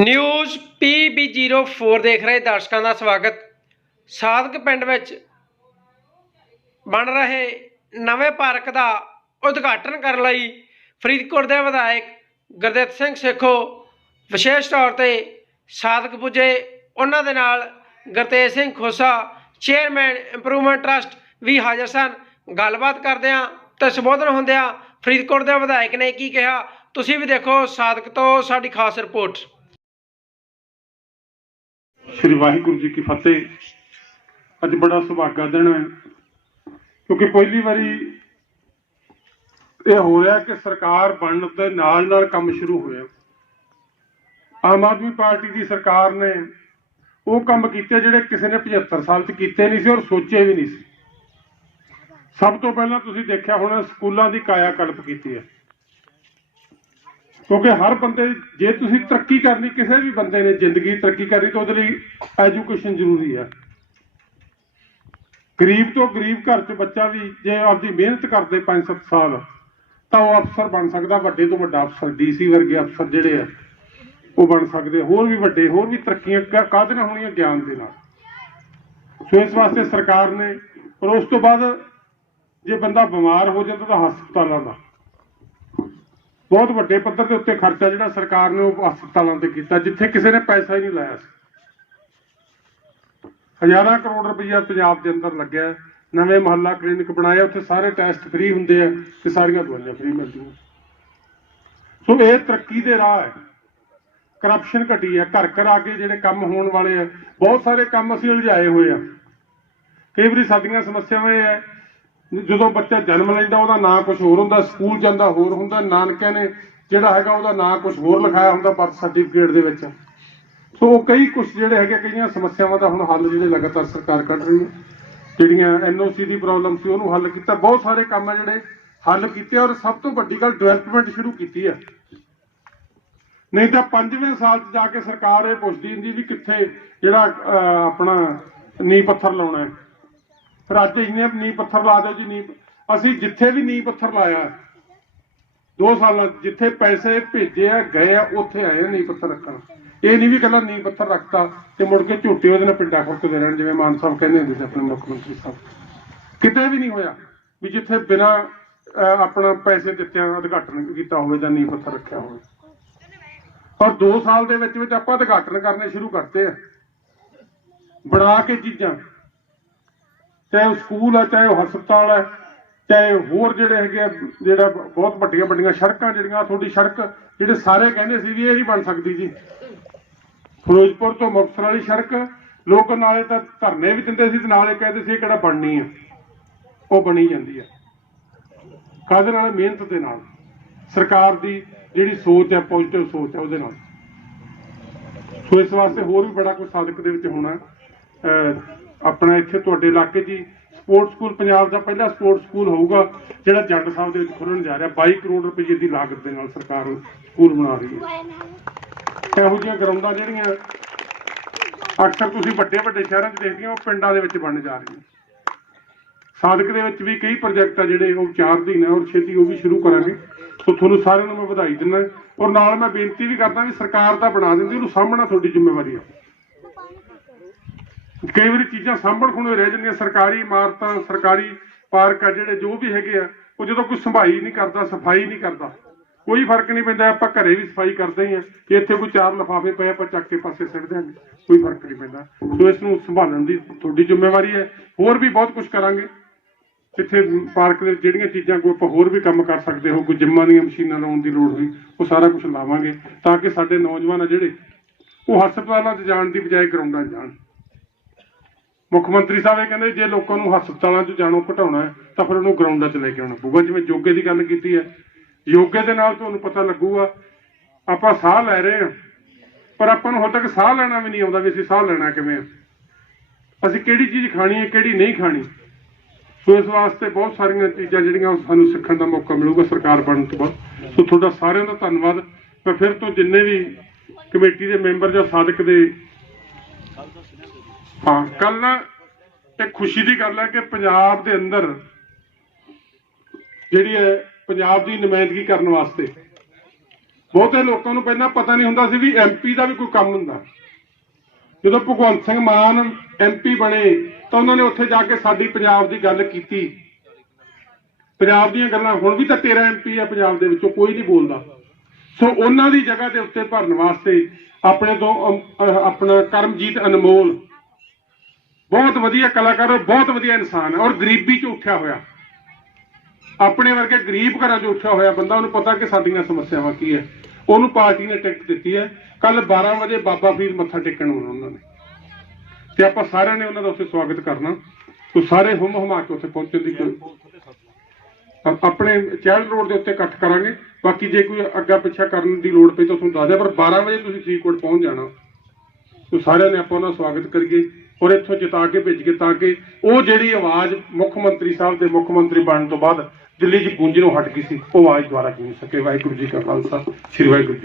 News PB04 ਦੇਖ ਰਹੇ ਦਰਸ਼ਕਾਂ ਦਾ ਸਵਾਗਤ। ਸਾਧਕ ਪਿੰਡ ਵਿੱਚ ਬਣ ਰਹੇ ਨਵੇਂ ਪਾਰਕ ਦਾ ਉਦਘਾਟਨ ਕਰਨ ਲਈ ਫਰੀਦਕੋਟ ਦੇ ਵਿਧਾਇਕ ਗੁਰਦਿੱਤ ਸਿੰਘ ਸੇਖੋ, ਵਿਸ਼ੇਸ਼ ਤੌਰ ਤੇ ਸਾਧਕ ਪੁੱਜੇ। ਉਹਨਾਂ ਦੇ ਨਾਲ Gurtej Singh Khosa, chairman improvement trust ਵੀ ਹਾਜ਼ਰ ਸਨ। ਗੱਲਬਾਤ ਕਰਦਿਆਂ ਤੇ ਸੰਬੋਧਨ ਹੁੰਦਿਆਂ ਫਰੀਦਕੋਟ ਦੇ ਵਿਧਾਇਕ ਨੇ ਕੀ ਕਿਹਾ। ਤੁਸੀਂ ਵੀ ਦੇਖੋ ਸਾਧਕ ਤੋਂ ਸਾਡੀ ਖਾਸ ਰਿਪੋਰਟ। ਸ਼੍ਰੀ ਵਾਹਿਗੁਰੂ ਜੀ ਕੀ ਫਤਿਹ। ਅੱਜ ਬੜਾ ਸੁਭਾਗਾ ਦਿਨ ਹੈ, ਕਿਉਂਕਿ ਪਹਿਲੀ ਵਾਰੀ ਇਹ ਹੋ ਰਿਹਾ ਕਿ ਸਰਕਾਰ ਬਣਨ ਦੇ ਨਾਲ ਨਾਲ ਕੰਮ ਸ਼ੁਰੂ ਹੋਇਆ। ਆਮ ਆਦਮੀ ਪਾਰਟੀ ਦੀ ਸਰਕਾਰ ਨੇ ਉਹ ਕੰਮ ਕੀਤੇ ਜਿਹੜੇ ਕਿਸੇ ਨੇ 75 ਸਾਲ 'ਚ ਕੀਤੇ ਨਹੀਂ ਸੀ ਔਰ ਸੋਚੇ ਵੀ ਨਹੀਂ ਸੀ। ਸਭ ਤੋਂ ਪਹਿਲਾਂ ਤੁਸੀਂ ਦੇਖਿਆ ਹੋਣਾ, ਸਕੂਲਾਂ ਦੀ ਕਾਇਆ ਕਲਪ ਕੀਤੀ ਹੈ। ਕਿਉਂਕਿ ਹਰ ਬੰਦੇ ਜੇ ਤੁਸੀਂ ਤਰੱਕੀ ਕਰਨੀ, ਕਿਸੇ ਵੀ ਬੰਦੇ ਨੇ ਜ਼ਿੰਦਗੀ ਤਰੱਕੀ ਕਰਨੀ, ਤਾਂ ਉਹਦੇ ਲਈ ਐਜੂਕੇਸ਼ਨ ਜ਼ਰੂਰੀ ਹੈ ਗਰੀਬ ਤੋਂ ਗਰੀਬ ਘਰ 'ਚ ਬੱਚਾ ਵੀ ਜੇ ਆਪਦੀ ਮਿਹਨਤ ਕਰਦੇ 5-7 ਸਾਲ, ਤਾਂ ਉਹ ਅਫਸਰ ਬਣ ਸਕਦਾ, ਵੱਡੇ ਤੋਂ ਵੱਡਾ ਅਫਸਰ ਡੀਸੀ ਵਰਗੇ ਅਫਸਰ ਜਿਹੜੇ ਆ, ਉਹ ਬਣ ਸਕਦੇ ਹੋਰ ਵੀ ਵੱਡੇ, ਹੋਰ ਵੀ ਤਰੱਕੀਆਂ ਕ- ਕਾਹਦੇ ਨਾਲ ਹੋਣੀਆਂ? ਗਿਆਨ ਦੇ ਨਾਲ। ਸੋ ਇਸ ਵਾਸਤੇ ਸਰਕਾਰ ਨੇ, ਪਰ ਉਸ ਤੋਂ ਬਾਅਦ ਜੇ ਬੰਦਾ ਬਿਮਾਰ ਹੋ ਜਾਂਦਾ ਤਾਂ ਹਸਪਤਾਲਾਂ ਦਾ। ਬਹੁਤ ਵੱਡੇ ਪੱਧਰ ਦੇ ਉੱਤੇ ਖਰਚਾ ਜਿਹੜਾ ਸਰਕਾਰ ਨੇ ਉਹ ਹਸਪਤਾਲਾਂ ਤੇ ਕੀਤਾ, ਜਿੱਥੇ ਕਿਸੇ ਨੇ ਪੈਸਾ ਹੀ ਨਹੀਂ ਲਾਇਆ ਸੀ। ਹਜ਼ਾਰਾਂ ਕਰੋੜ ਰੁਪਈਆ ਪੰਜਾਬ ਦੇ ਅੰਦਰ ਲੱਗਿਆ, ਨਵੇਂ ਮੁਹੱਲਾ ਕਲੀਨਿਕ ਬਣਾਇਆ, ਉੱਥੇ ਸਾਰੇ ਟੈਸਟ ਫ੍ਰੀ ਹੁੰਦੇ ਆ ਤੇ ਸਾਰੀਆਂ ਦਵਾਈਆਂ ਫ੍ਰੀ ਮਿਲਦੀਆਂ। ਸੋ ਇਹ ਤਰੱਕੀ ਦੇ ਰਾਹ ਹੈ। ਕਰਪਸ਼ਨ ਘਟੀ ਹੈ ਘਰ ਘਰ ਆ ਕੇ ਜਿਹੜੇ ਕੰਮ ਹੋਣ ਵਾਲੇ ਆ, ਬਹੁਤ ਸਾਰੇ ਕੰਮ ਅਸੀਂ ਉਲਝਾਏ ਹੋਏ ਆ। ਕਈ ਵਾਰੀ ਸਾਡੀਆਂ ਸਮੱਸਿਆਵਾਂ ਇਹ ਹੈ ਜਦੋਂ ਬੱਚਾ ਜਨਮ ਲੈਂਦਾ, ਉਹਦਾ ਨਾਂ ਕੁਝ ਹੋਰ ਹੁੰਦਾ, ਸਕੂਲ ਜਾਂਦਾ, ਹੋਰ ਹੁੰਦਾ, ਨਾਨਕਿਆਂ ਨੇ ਜਿਹੜਾ ਹੈਗਾ ਉਹਦਾ ਨਾਂ ਕੁਝ ਹੋਰ ਲਿਖਾਇਆ ਹੁੰਦਾ ਬਰਥ ਸਰਟੀਫਿਕੇਟ ਦੇ ਵਿੱਚ। ਸੋ ਉਹ ਕਈ ਕੁਝ ਜਿਹੜੇ ਹੈਗੇ, ਕਈਆਂ ਸਮੱਸਿਆਵਾਂ ਦਾ ਹੁਣ ਹੱਲ ਜਿਹੜੇ ਲਗਾਤਾਰ ਸਰਕਾਰ ਕੱਢ ਰਹੀ ਹੈ। ਜਿਹੜੀਆਂ ਐਨਓਸੀ ਦੀ ਪ੍ਰੋਬਲਮ ਸੀ, ਉਹਨੂੰ ਹੱਲ ਕੀਤਾ। ਬਹੁਤ ਸਾਰੇ ਕੰਮ ਆ ਜਿਹੜੇ ਹੱਲ ਕੀਤੇ ਔਰ ਸਭ ਤੋਂ ਵੱਡੀ ਗੱਲ ਡਿਵੈਲਪਮੈਂਟ ਸ਼ੁਰੂ ਕੀਤੀ ਹੈ ਨਹੀਂ ਤਾਂ ਪੰਜਵੇਂ ਸਾਲ 'ਚ ਜਾ ਕੇ ਸਰਕਾਰ ਇਹ ਪੁੱਛਦੀ ਹੁੰਦੀ ਵੀ ਕਿੱਥੇ ਜਿਹੜਾ ਆਪਣਾ ਨੀਂਹ ਪੱਥਰ ਲਾਉਣਾ ਹੈ। ਫਿਰ ਅੱਜ ਇੰਨੇ ਨੀਂਹ ਪੱਥਰ ਲਾ ਦਿਓ ਜੀ ਨੀਂਹ ਅਸੀਂ ਜਿੱਥੇ ਵੀ ਨੀਂਹ ਪੱਥਰ ਲਾਇਆ ਦੋ ਸਾਲਾਂ ਜਿੱਥੇ ਪੈਸੇ ਭੇਜੇ ਆ, ਗਏ ਆ, ਉੱਥੇ ਆਏ ਆ ਨੀਂਹ ਪੱਥਰ ਰੱਖਣ। ਇਹ ਨਹੀਂ ਵੀ ਕੱਲਾ ਨੀਂਹ ਪੱਥਰ ਰੱਖਤਾ ਤੇ ਮੁੜ ਕੇ ਝੂਟੇ ਉਹਦੇ ਨਾਲ ਪਿੰਡਾਂ ਖੁਰਕਦੇ ਰਹਿਣ, ਜਿਵੇਂ ਮਾਨ ਸਾਹਿਬ ਕਹਿੰਦੇ ਹੁੰਦੇ ਸੀ ਆਪਣੇ ਮੁੱਖ ਮੰਤਰੀ ਸਾਹਿਬ। ਕਿਤੇ ਵੀ ਨਹੀਂ ਹੋਇਆ ਵੀ ਜਿੱਥੇ ਬਿਨਾ ਆਪਣਾ ਪੈਸੇ ਦਿੱਤਿਆਂ ਉਦਘਾਟਨ ਕੀਤਾ ਹੋਵੇ ਜਾਂ ਨੀਂਹ ਪੱਥਰ ਰੱਖਿਆ ਹੋਵੇ। ਔਰ 2 ਸਾਲ ਦੇ ਵਿੱਚ ਵਿੱਚ ਆਪਾਂ ਉਦਘਾਟਨ ਕਰਨੇ ਸ਼ੁਰੂ ਕਰਤੇ ਆ। ਬਣਾ ਕੇ ਚੀਜ਼ਾਂ। ਚਾਹੇ ਉਹ ਸਕੂਲ ਹੈ ਚਾਹੇ ਉਹ ਹਸਪਤਾਲ ਹੈ ਚਾਹੇ ਹੋਰ ਜਿਹੜੇ ਹੈਗੇ ਆ, ਜਿਹੜਾ ਬਹੁਤ ਵੱਡੀਆਂ ਵੱਡੀਆਂ ਸੜਕਾਂ ਜਿਹੜੀਆਂ ਤੁਹਾਡੀ ਸੜਕ ਜਿਹੜੇ ਸਾਰੇ ਕਹਿੰਦੇ ਸੀ ਵੀ ਇਹ ਨਹੀਂ ਬਣ ਸਕਦੀ ਜੀ। ਫਿਰੋਜ਼ਪੁਰ ਤੋਂ ਮੁਕਤਸਰ ਵਾਲੀ ਸੜਕ ਲੋਕ ਨਾਲੇ ਤਾਂ ਧਰਨੇ ਵੀ ਦਿੰਦੇ ਸੀ ਤੇ ਨਾਲੇ ਕਹਿੰਦੇ ਸੀ ਕਿਹੜਾ ਬਣਨੀ ਹੈ ਉਹ ਬਣੀ ਜਾਂਦੀ ਹੈ ਕਾਹਦੇ ਨਾਲ? ਮਿਹਨਤ ਦੇ ਨਾਲ। ਸਰਕਾਰ ਦੀ ਜਿਹੜੀ ਸੋਚ ਹੈ ਪੋਜ਼ਿਟਿਵ ਸੋਚ ਹੈ ਉਹਦੇ ਨਾਲ। ਸੋ ਇਸ ਵਾਸਤੇ ਹੋਰ ਵੀ ਬੜਾ ਕੁਝ ਸਾਧਕ ਦੇ ਵਿੱਚ ਹੋਣਾ। ਆਪਣਾ ਇੱਥੇ ਤੁਹਾਡੇ ਇਲਾਕੇ 'ਚ ਹੀ ਸਪੋਰਟਸ ਸਕੂਲ ਪੰਜਾਬ ਦਾ ਪਹਿਲਾ ਸਪੋਰਟਸ ਸਕੂਲ ਹੋਊਗਾ, ਜਿਹੜਾ ਜੱਟ ਸਾਹਿਬ ਦੇ ਵਿੱਚ ਖੁੱਲਣ ਜਾ ਰਿਹਾ 22 ਕਰੋੜ ਰੁਪਏ ਦੀ ਲਾਗਤ ਦੇ ਨਾਲ ਸਰਕਾਰ ਸਕੂਲ ਬਣਾ ਰਹੀ ਹੈ। ਇਹੋ ਜਿਹੀਆਂ ਗਰਾਊਂਡਾਂ ਜਿਹੜੀਆਂ ਅਕਸਰ ਤੁਸੀਂ ਵੱਡੇ ਵੱਡੇ ਸ਼ਹਿਰਾਂ 'ਚ ਦੇਖਦੇ ਹੋ, ਉਹ ਪਿੰਡਾਂ ਦੇ ਵਿੱਚ ਬਣ ਜਾ ਰਹੀਆਂ। ਸਾਧਕ ਦੇ ਵਿੱਚ ਵੀ ਕਈ ਪ੍ਰੋਜੈਕਟ ਆ ਜਿਹੜੇ ਉਹ ਚਾਰਦੀ ਨੇ ਔਰ ਛੇਤੀ ਉਹ ਵੀ ਸ਼ੁਰੂ ਕਰਾਂਗੇ। ਸੋ ਤੁਹਾਨੂੰ ਸਾਰਿਆਂ ਨੂੰ ਮੈਂ ਵਧਾਈ ਦਿੰਦਾ ਔਰ ਨਾਲ ਮੈਂ ਬੇਨਤੀ ਵੀ ਕਰਦਾ ਵੀ ਸਰਕਾਰ ਤਾਂ ਬਣਾ ਦਿੰਦੀ, ਉਹਨੂੰ ਸਾਹਮਣਾ ਤੁਹਾਡੀ ਜ਼ਿੰਮੇਵਾਰੀ ਹੈ ਕਈ ਵਾਰੀ ਚੀਜ਼ਾਂ ਸਾਂਭਣ ਖੁਣੇ ਰਹਿ ਜਾਂਦੀਆਂ, ਸਰਕਾਰੀ ਇਮਾਰਤਾਂ, ਸਰਕਾਰੀ ਪਾਰਕ ਆ ਜਿਹੜੇ ਜੋ ਵੀ ਹੈਗੇ ਆ, ਉਹ ਜਦੋਂ ਕੋਈ ਸੰਭਾਈ ਨਹੀਂ ਕਰਦਾ, ਸਫ਼ਾਈ ਨਹੀਂ ਕਰਦਾ, ਕੋਈ ਫ਼ਰਕ ਨਹੀਂ ਪੈਂਦਾ, ਆਪਾਂ ਘਰੇ ਵੀ ਸਫ਼ਾਈ ਕਰਦੇ ਹੀ ਆ, ਕਿ ਇੱਥੇ ਕੋਈ ਚਾਰ ਲਿਫਾਫੇ ਪਏ ਆਪਾਂ ਚੱਕ ਕੇ ਪਾਸੇ ਸਿੱਟ ਦਿਆਂਗੇ, ਕੋਈ ਫ਼ਰਕ ਨਹੀਂ ਪੈਂਦਾ। ਸੋ ਇਸ ਨੂੰ ਸੰਭਾਲਣ ਦੀ ਤੁਹਾਡੀ ਜ਼ਿੰਮੇਵਾਰੀ ਹੈ, ਹੋਰ ਵੀ ਬਹੁਤ ਕੁਝ ਕਰਾਂਗੇ। ਇੱਥੇ ਪਾਰਕ ਦੇ ਜਿਹੜੀਆਂ ਚੀਜ਼ਾਂ ਕੋਈ ਆਪਾਂ ਹੋਰ ਵੀ ਕੰਮ ਕਰ ਸਕਦੇ ਹੋ, ਕੋਈ ਜਿੰਮਾਂ ਦੀਆਂ ਮਸ਼ੀਨਾਂ ਲਾਉਣ ਦੀ ਲੋੜ ਹੋਈ, ਉਹ ਸਾਰਾ ਕੁਝ ਲਾਵਾਂਗੇ, ਤਾਂ ਕਿ ਸਾਡੇ ਨੌਜਵਾਨ ਆ ਜਿਹੜੇ ਉਹ ਹਸਪਤਾਲਾਂ 'ਚ ਜਾਣ ਦੀ ਬਜਾਏ ਗਰਾਊਂਡਾਂ 'ਚ ਜਾਣ। ਮੁੱਖ ਮੰਤਰੀ ਸਾਹਿਬ ਇਹ ਕਹਿੰਦੇ, ਜੇ ਲੋਕਾਂ ਨੂੰ ਹਸਪਤਾਲਾਂ 'ਚ ਜਾਣੋਂ ਘਟਾਉਣਾ ਹੈ, ਤਾਂ ਫਿਰ ਉਹਨੂੰ ਗਰਾਊਂਡਾਂ 'ਚ ਲੈ ਕੇ ਆਉਣਾ ਪਊਗਾ। ਜਿਵੇਂ ਯੋਗੇ ਦੀ ਗੱਲ ਕੀਤੀ ਹੈ ਯੋਗੇ ਦੇ ਨਾਲ ਤੁਹਾਨੂੰ ਪਤਾ ਲੱਗੂਗਾ, ਆਪਾਂ ਸਾਹ ਲੈ ਰਹੇ ਹਾਂ, ਪਰ ਆਪਾਂ ਨੂੰ ਹੁਣ ਤੱਕ ਸਾਹ ਲੈਣਾ ਵੀ ਨਹੀਂ ਆਉਂਦਾ ਵੀ ਅਸੀਂ ਸਾਹ ਲੈਣਾ ਕਿਵੇਂ ਆ। ਅਸੀਂ ਕਿਹੜੀ ਚੀਜ਼ ਖਾਣੀ ਹੈ, ਕਿਹੜੀ ਨਹੀਂ ਖਾਣੀ। ਸੋ ਇਸ ਵਾਸਤੇ ਬਹੁਤ ਸਾਰੀਆਂ ਚੀਜ਼ਾਂ ਜਿਹੜੀਆਂ ਸਾਨੂੰ ਸਿੱਖਣ ਦਾ ਮੌਕਾ ਮਿਲੂਗਾ ਸਰਕਾਰ ਬਣਨ ਤੋਂ ਬਾਅਦ। ਸੋ ਤੁਹਾਡਾ ਸਾਰਿਆਂ ਦਾ ਧੰਨਵਾਦ। ਮੈਂ ਫਿਰ ਤੋਂ ਜਿੰਨੇ ਵੀ ਕਮੇਟੀ ਦੇ ਮੈਂਬਰ ਜਾਂ ਸਾਧਕ ਦੇ ਹਾਂ ਕੱਲ ਨਾ ਇੱਕ ਖੁਸ਼ੀ ਦੀ ਗੱਲ ਹੈ ਕਿ ਪੰਜਾਬ ਦੇ ਅੰਦਰ ਜਿਹੜੀ ਹੈ ਪੰਜਾਬ ਦੀ ਨੁਮਾਇੰਦਗੀ ਕਰਨ ਵਾਸਤੇ ਬਹੁਤੇ ਲੋਕਾਂ ਨੂੰ ਪਹਿਲਾਂ ਪਤਾ ਨਹੀਂ ਹੁੰਦਾ ਸੀ ਵੀ ਐਮਪੀ ਦਾ ਵੀ ਕੋਈ ਕੰਮ ਹੁੰਦਾ। ਜਦੋਂ ਭਗਵੰਤ ਸਿੰਘ ਮਾਨ ਐਮਪੀ ਬਣੇ ਤਾਂ ਉਹਨਾਂ ਨੇ ਉੱਥੇ ਜਾ ਕੇ ਸਾਡੀ ਪੰਜਾਬ ਦੀ ਗੱਲ ਕੀਤੀ। ਪੰਜਾਬ ਦੀਆਂ ਗੱਲਾਂ, ਹੁਣ ਵੀ ਤਾਂ 13 ਐਮਪੀ ਆ ਪੰਜਾਬ ਦੇ ਵਿੱਚੋਂ, ਕੋਈ ਨਹੀਂ ਬੋਲਦਾ। ਸੋ ਉਹਨਾਂ ਦੀ ਜਗ੍ਹਾ ਦੇ ਉੱਤੇ ਭਰਨ ਵਾਸਤੇ ਆਪਣੇ ਤੋਂ ਆਪਣਾ ਕਰਮਜੀਤ ਅਨਮੋਲ ਬਹੁਤ ਵਧੀਆ ਕਲਾਕਾਰ ਔਰ ਬਹੁਤ ਵਧੀਆ ਇਨਸਾਨ ਹੈ ਔਰ ਗਰੀਬੀ ਚ ਉੱਠਿਆ ਹੋਇਆ। ਆਪਣੇ ਵਰਗੇ ਗਰੀਬ ਘਰਾਂ ਚ ਉੱਠਿਆ ਹੋਇਆ ਬੰਦਾ, ਉਹਨੂੰ ਪਤਾ ਕਿ ਸਾਡੀਆਂ ਸਮੱਸਿਆਵਾਂ ਕੀ ਹੈ। ਉਹਨੂੰ ਪਾਰਟੀ ਨੇ ਟਿਕਟ ਦਿੱਤੀ ਹੈ। ਕੱਲ 12 ਵਜੇ ਬਾਬਾ ਫਰੀਦ ਮੱਥਾ ਟੇਕਣ ਆਉਣਾ ਉਹਨਾਂ ਨੇ। ਤੇ ਆਪਾਂ ਸਾਰਿਆਂ ਨੇ ਉਹਨਾਂ ਦਾ ਉੱਥੇ ਸਵਾਗਤ ਕਰਨਾ। ਤੋ ਸਾਰੇ ਹੁਮ ਹੁਮਾ ਕੇ ਉੱਥੇ ਪਹੁੰਚਣ ਦੀ ਕੋਈ ਆਪਣੇ ਚੈਲ ਰੋਡ ਦੇ ਉੱਤੇ ਇਕੱਠ ਕਰਾਂਗੇ। ਬਾਕੀ ਜੇ ਕੋਈ ਅੱਗਾ ਪਿੱਛਾ ਕਰਨ ਦੀ ਲੋੜ ਪਈ ਤਾਂ ਤੁਹਾਨੂੰ ਦੱਸ ਦਿਆ, ਪਰ 12 ਵਜੇ ਤੁਸੀਂ ਫਰੀਦਕੋਟ ਪਹੁੰਚ ਜਾਣਾ। ਸੋ ਸਾਰਿਆਂ ਨੇ ਆਪਾਂ ਉਹਨਾਂ ਦਾ ਸਵਾਗਤ ਕਰੀਏ। ਔਰ ਇੱਥੋਂ ਜਿਤਾ ਕੇ, ਭੇਜ ਕੇ, ਤਾਂ ਕਿ ਉਹ ਜਿਹੜੀ ਆਵਾਜ਼ ਮੁੱਖ ਮੰਤਰੀ ਸਾਹਿਬ ਦੇ ਮੁੱਖ ਮੰਤਰੀ ਬਣਨ ਤੋਂ ਬਾਅਦ ਦਿੱਲੀ 'ਚ ਗੂੰਜਣੋਂ ਹਟ ਗਈ ਸੀ, ਉਹ ਆਵਾਜ਼ ਦੁਬਾਰਾ ਗੂੰਜ ਸਕੇ। ਵਾਹਿਗੁਰੂ ਜੀ ਕਾ ਖਾਲਸਾ, ਸ੍ਰੀ ਵਾਹਿਗੁਰੂ ਜੀ